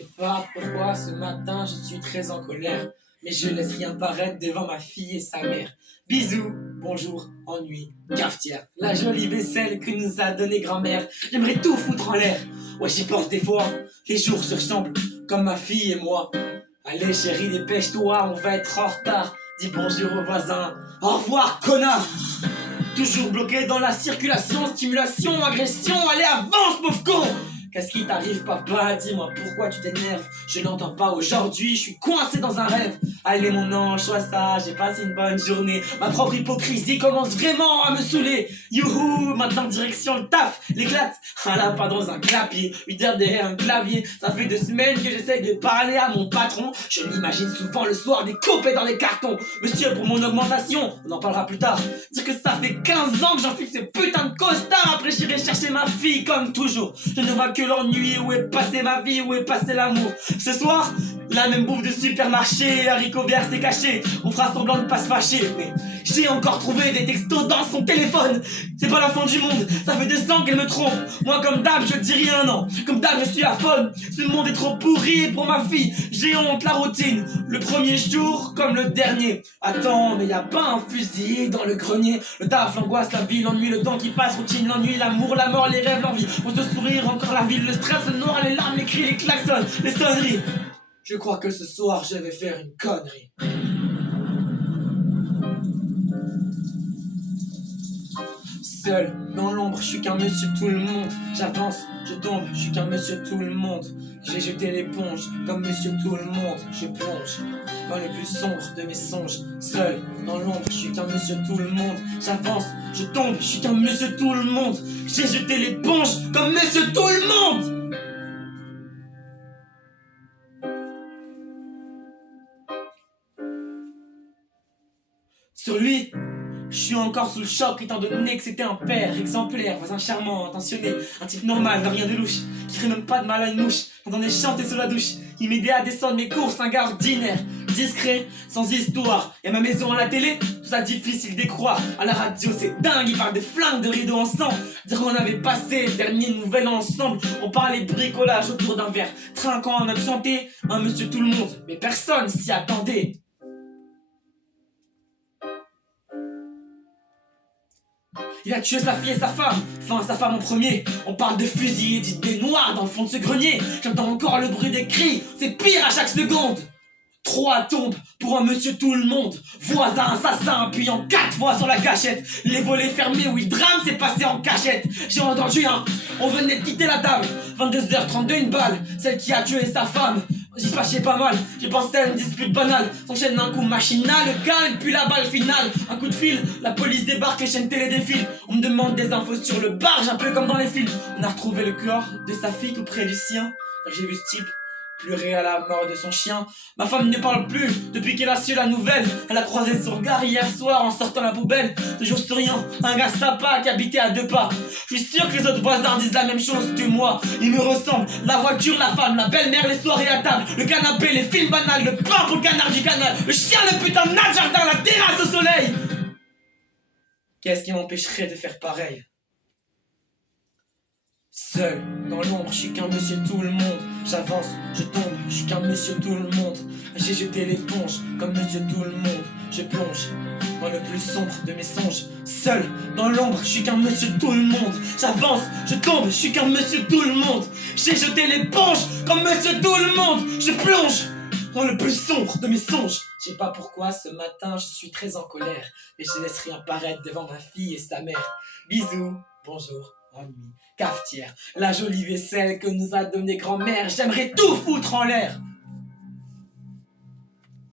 Je sais pas pourquoi ce matin je suis très en colère, mais je laisse rien paraître devant ma fille et sa mère. Bisous, bonjour, ennui, cafetière, la jolie vaisselle que nous a donnée grand-mère. J'aimerais tout foutre en l'air. Ouais, j'y pense des fois, les jours se ressemblent comme ma fille et moi. Allez chérie, dépêche-toi, on va être en retard. Dis bonjour aux voisins, au revoir connard. Toujours bloqué dans la circulation, stimulation, agression. Allez avance pauvre con. Qu'est-ce qui t'arrive papa? Dis-moi pourquoi tu t'énerves. Je l'entends pas aujourd'hui, je suis coincé dans un rêve. Allez mon ange, sois sage, j'ai passé une bonne journée. Ma propre hypocrisie commence vraiment à me saouler. Youhou, maintenant direction le taf, l'éclate. Ah là, pas dans un clapier, 8 heures derrière un clavier. Ça fait 2 semaines que j'essaie de parler à mon patron. Je l'imagine souvent le soir découpé dans les cartons. Monsieur, pour mon augmentation, on en parlera plus tard. Dire que ça fait 15 ans que j'enfile ces putains de costards. Après j'irai chercher ma fille comme toujours. Je ne vois que l'ennui, où est passée ma vie, où est passé l'amour. Ce soir, la même bouffe de supermarché, haricots verts c'est caché. On fera semblant de pas se fâcher, mais j'ai encore trouvé des textos dans son téléphone. C'est pas la fin du monde, ça fait 2 ans qu'elle me trompe. Moi comme d'hab je dis rien, non. Comme d'hab je suis à faune. Ce monde est trop pourri pour ma fille. J'ai honte, la routine. Le premier jour comme le dernier. Attends, mais y a pas un fusil dans le grenier. Le taf, l'angoisse, la vie, l'ennui, le temps qui passe, routine, l'ennui, l'amour, la mort, les rêves, l'envie. On se sourire, encore la ville, le stress, le noir, les larmes, les cris, les klaxons, les sonneries. Je crois que ce soir je vais faire une connerie. Seul, dans l'ombre, je suis qu'un monsieur tout le monde. J'avance, je tombe, je suis qu'un monsieur tout le monde. J'ai jeté l'éponge, comme monsieur tout le monde. Je plonge dans le plus sombre de mes songes. Seul, dans l'ombre, je suis qu'un monsieur tout le monde. J'avance, je tombe, je suis qu'un monsieur tout le monde. J'ai jeté l'éponge, comme monsieur tout le monde. Sur lui, je suis encore sous le choc étant donné que c'était un père exemplaire, voisin charmant, attentionné, un type normal, n'a rien de louche, qui ferait même pas de mal à une mouche, quand on est chanté sous la douche, il m'aidait à descendre mes courses, un gars ordinaire, discret, sans histoire, et ma maison à la télé, tout ça difficile d'y croire, à la radio c'est dingue, il parle de flingues, de rideaux ensemble, dire qu'on avait passé le dernier nouvel an ensemble, on parlait bricolage autour d'un verre, trinquant à notre santé, un monsieur tout le monde, mais personne s'y attendait. Il a tué sa fille et sa femme, enfin sa femme en premier. On parle de fusil et d'idées noires dans le fond de ce grenier. J'entends encore le bruit des cris, c'est pire à chaque seconde. 3 tombes pour un monsieur tout le monde. Voisin assassin appuyant 4 fois sur la gâchette. Les volets fermés, oui, le drame s'est passé en cachette. J'ai entendu on venait de quitter la table. 22h32, une balle, celle qui a tué sa femme. J'y fâchais pas mal, j'ai pensé à une dispute banale. S'enchaîne un coup machinal, le calme, puis la balle finale. Un coup de fil, la police débarque, les chaînes télé défilent. On me demande des infos sur le barge, un peu comme dans les films. On a retrouvé le corps de sa fille tout près du sien. J'ai vu ce type pleurer à la mort de son chien. Ma femme ne parle plus depuis qu'elle a su la nouvelle. Elle a croisé son regard hier soir en sortant la poubelle. Toujours souriant, un gars sympa qui habitait à 2 pas. Je suis sûr que les autres voisins disent la même chose que moi. Ils me ressemblent, la voiture, la femme, la belle-mère, les soirées à table, le canapé, les films banals, le pain pour le canard du canal, le chien, le putain de nat jardin, la terrasse au soleil. Qu'est-ce qui m'empêcherait de faire pareil? Seul, dans l'ombre, je suis qu'un monsieur tout le monde. J'avance, je tombe, je suis qu'un monsieur tout le monde. J'ai jeté l'éponge, comme monsieur tout le monde. Je plonge dans le plus sombre de mes songes. Seul, dans l'ombre, je suis qu'un monsieur tout le monde. J'avance, je tombe, je suis qu'un monsieur tout le monde. J'ai jeté l'éponge, comme monsieur tout le monde. Je plonge dans le plus sombre de mes songes. Je sais pas pourquoi, ce matin, je suis très en colère. Et je laisse rien paraître devant ma fille et sa mère. Bisous, bonjour, ennui, cafetière, la jolie vaisselle que nous a donnée grand-mère. J'aimerais tout foutre en l'air.